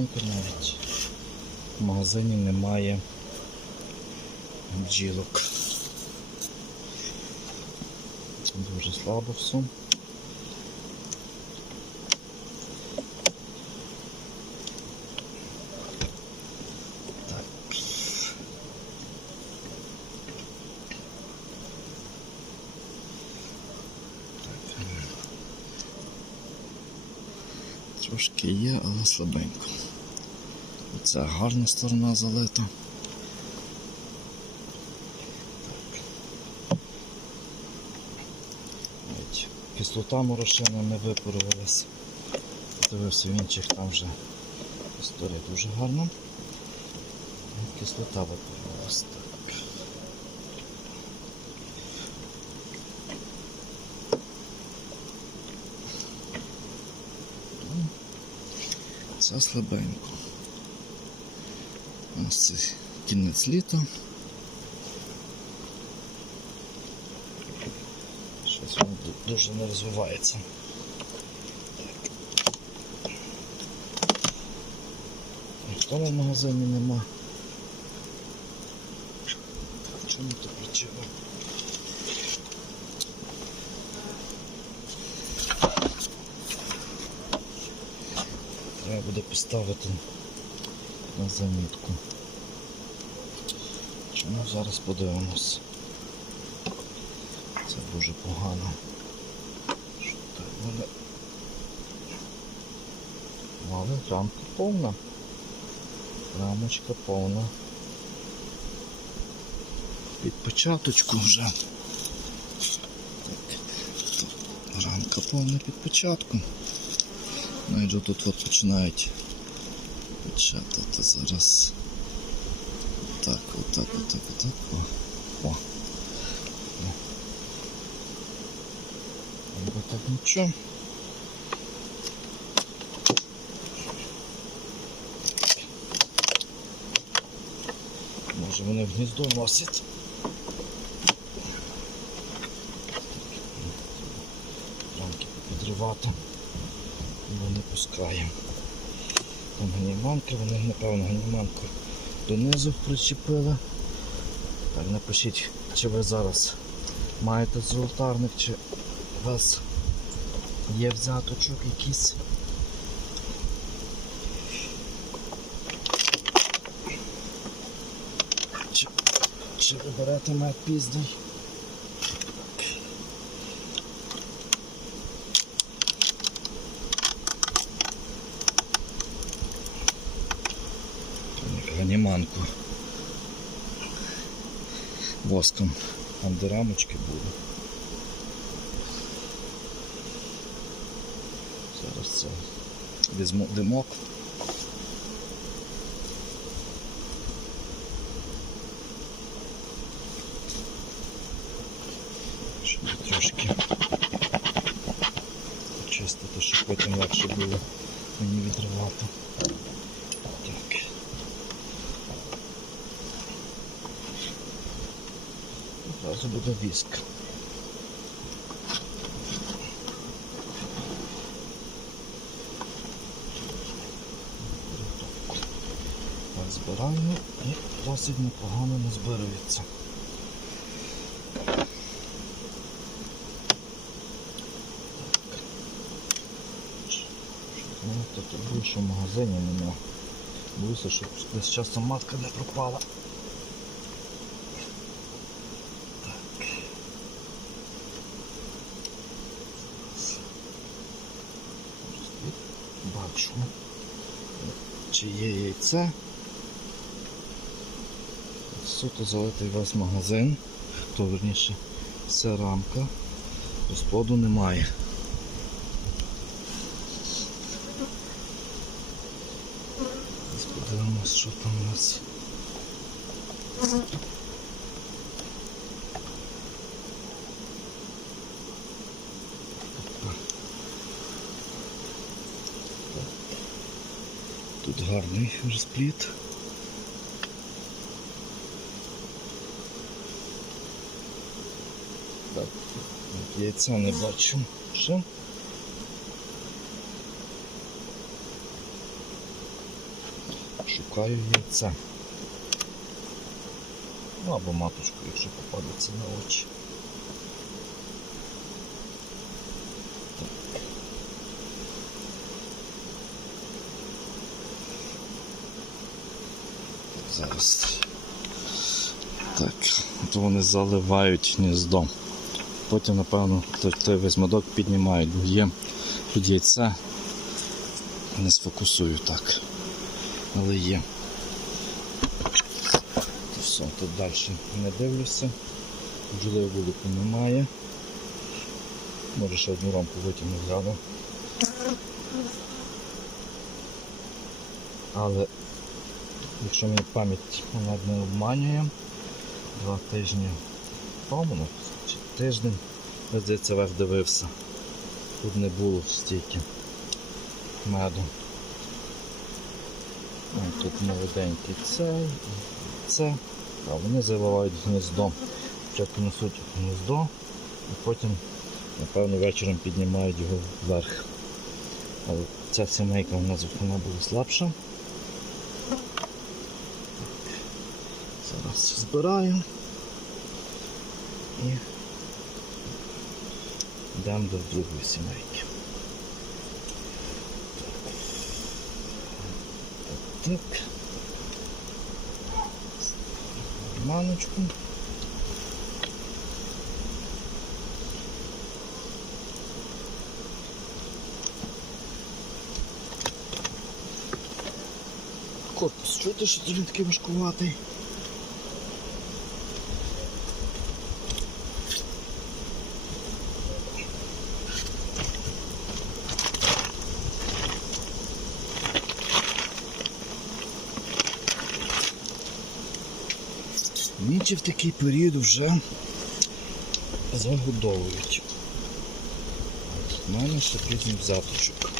слабенько навіть. В магазині немає бджілок. Дуже слабо все. Трошки є, але слабенько. Оце гарна сторона залита. Кислота морошина не випарувалась. Дивився в інших там вже історія дуже гарна. Кислота випарувалась. Так. Це слабенько. Ось це кінець літа. Щось воно ду- дуже не розвивається. І В магазині нема. Чому то причина? Треба буде поставити на замітку. Чому зараз подивимось? Це дуже погано. Що так буде? Але рамка повна. Рамочка повна. Під початочку вже. Рамка повна під початком. Навіть тут от починають печатати зараз. Так, отак, отак, отак. О. О. Або так нічого. Може вони в гніздо носять. Рамки попідривати. Бо не пускає. Там гніманка, вони, напевно, гніманку донизу причепили. Так, напишіть, чи ви зараз маєте золотарник, чи у вас є взяточок якийсь. Чи, чи ви берете мед піздний? Ганіманку воском. Там де рамочки були. Зараз це візьму димок. Щоб трошки почистити, щоб потім легше було мені відривати. Так. Одразу буде віск. Так, збираємо і досить непогано не збирається. Ну, тут в магазині нема. Боюся, щоб десь часом матка не пропала. Бачу, чи є яйце. Суто залитий весь магазин, то верніше вся рамка, розплоду немає. Подивимось, що там у нас. Гарний розпліт. Так, яйця не бачу. Ще. Шукаю яйця. Ну або маточку, якщо попадеться на очі. Зараз. Так, от вони заливають гніздо. Потім, напевно, той, весь медок піднімають, бо є тут яйця. Не сфокусую так. Але є. Все, тут далі не дивлюся. Бджоли вулику немає. Може ще одну рамку витягну гляну. Але якщо мені пам'ять не обманює, два тижні тому, ну, чи тиждень, здається, верх дивився. Тут не було стільки меду. Тут молоденький цей, це. А вони заливають гніздо. Спочатку несуть гніздо, і потім, напевно, вечором піднімають його вверх. Але ця сімейка у нас вона була слабша. Зараз збираю і йдемо до другої сімейки. Так. Маночку. Корпус, чути, що він такий важкуватий? Нічі в такий період вже загодовують. У мене ще призм заточок.